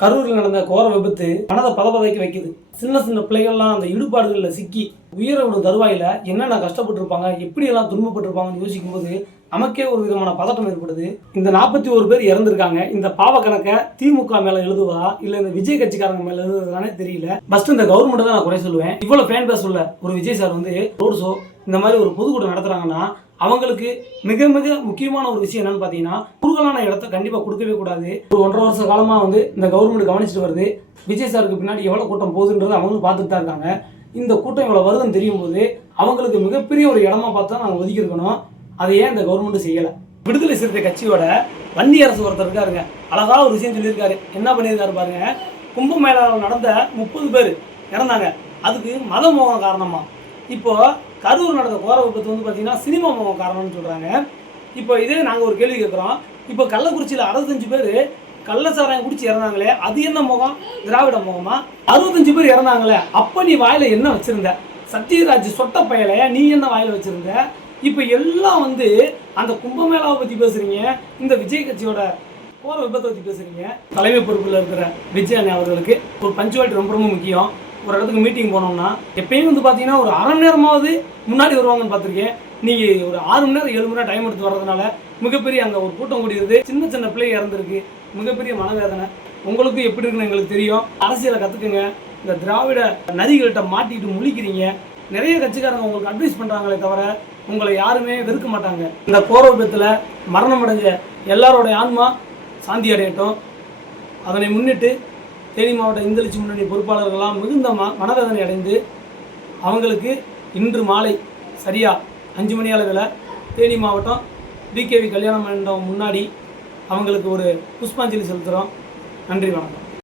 கரூரில் நடந்த கோர விபத்து மனதை பதபதைக்க வைக்குது. சின்ன சின்ன பிள்ளைகள்லாம் அந்த ஈடுபாடுகளில் சிக்கி உயிரை விடும் தருவாயில் என்னென்ன கஷ்டப்பட்டிருப்பாங்க எப்படியெல்லாம் துன்பப்பட்டிருப்பாங்கன்னு யோசிக்கும்போது நமக்கே ஒரு விதமான பதட்டம் ஏற்படுது. இந்த நாற்பத்தி ஒரு பேர் இறந்திருக்காங்க. இந்த பாவ கணக்கை திமுக மேல எழுதுவா இல்ல இந்த விஜய் கட்சிக்காரங்க மேல எழுதுறதானே தெரியல. ஃபர்ஸ்ட் இந்த கவர்மெண்ட் தான் நான் குறை சொல்லுவேன். இவ்வளவு ஃபேன் பேஸ் உள்ள ஒரு விஜய் சார் வந்து ரோட் ஷோ இந்த மாதிரி ஒரு பொதுக்கூட்டம் நடத்துறாங்கன்னா அவங்களுக்கு மிக மிக முக்கியமான ஒரு விஷயம் என்னன்னு பார்த்தீங்கன்னா குறுகலான இடத்த கண்டிப்பாக கொடுக்கவே கூடாது. ஒரு ஒன்றரை வருஷ காலமாக வந்து இந்த கவர்மெண்ட் கவனிச்சுட்டு வருது. விஜய் சாருக்கு பின்னாடி எவ்வளோ கூட்டம் போகுதுன்றது அவங்களும் பார்த்துட்டு தான் இருக்காங்க. இந்த கூட்டம் இவ்வளோ வருதுன்னு தெரியும் போது அவங்களுக்கு மிகப்பெரிய ஒரு இடமா பார்த்து தான் நாங்கள் ஒதுக்கியிருக்கணும் அதை ஏன் இந்த கவர்மெண்ட் செய்யலை? விடுதலை சிறுத்தை கட்சியோட வன்னி அரசு ஒருத்தர் இருக்காருங்க. அழகா ஒரு விஷயம் சொல்லியிருக்காரு. என்ன பண்ணியிருக்காரு பாருங்க. கும்பமேளாவில் நடந்த முப்பது பேர் இறந்தாங்க. அதுக்கு மத மோகம் காரணமா? இப்போது கரூர் நடந்த கோர விபத்து வந்து பார்த்தீங்கன்னா சினிமா மோகம் காரணம்னு சொல்கிறாங்க இப்போ இதே நாங்கள் ஒரு கேள்வி கேட்குறோம் இப்போ கள்ளக்குறிச்சியில் அறுபத்தஞ்சு பேர் கள்ளச்சாராயம் குடிச்சு இறந்தாங்களே அது என்ன முகம்? திராவிட முகமா? அறுபத்தஞ்சு பேர் இறந்தாங்களே அப்போ நீ வாயில் என்ன வச்சுருந்த? சத்யராஜ் சொட்ட பயலை நீ என்ன வாயில் வச்சுருந்த? இப்போ எல்லாம் வந்து அந்த கும்பமேளாவை பற்றி பேசுகிறீங்க இந்த விஜய் கட்சியோட போகிற விபத்தை பற்றி பேசுகிறீங்க தலைமை பொறுப்பில் இருக்கிற விஜய் அண்ணன் அவர்களுக்கு ஒரு பஞ்சுவாலிட்டி ரொம்ப ரொம்ப முக்கியம். ஒரு இடத்துக்கு மீட்டிங் போனோம்னா எப்பயும் வந்து பார்த்தீங்கன்னா ஒரு அரை மணி நேரமாவது முன்னாடி வருவாங்கன்னு பார்த்துருக்கேன் நீங்கள் ஒரு ஆறு மணி நேரம் ஏழு மணி நேரம் டைம் எடுத்து வர்றதுனால மிகப்பெரிய அங்கே ஒரு கூட்டம் கூடியிருது சின்ன சின்ன பிள்ளை இறந்துருக்கு. மிகப்பெரிய மனவேதனை. உங்களுக்கும் எப்படி இருக்குன்னு எங்களுக்கு தெரியும். அரசியலை கற்றுக்குங்க இந்த திராவிட நதிகள்கிட்ட மாட்டிக்கிட்டு முழிக்கிறீங்க. நிறைய கட்சிக்காரங்க உங்களுக்கு அட்வைஸ் பண்ணுறாங்களே தவிர உங்களை யாருமே வெறுக்க மாட்டாங்க. இந்த போர் மரணம் அடைஞ்ச எல்லாரோடைய ஆன்மா சாந்தி அடையட்டும். அதனை முன்னிட்டு தேனி மாவட்ட இந்தளிச்சி முன்னணி பொறுப்பாளர்கள்லாம் மிகுந்த ம மனவேதனை அடைந்து அவங்களுக்கு இன்று மாலை சரியாக அஞ்சு மணி அளவில் தேனி மாவட்டம் பிகேவி கல்யாண மண்டபம் முன்னாடி அவங்களுக்கு ஒரு புஷ்பாஞ்சலி செலுத்துகிறோம் நன்றி வணக்கம்.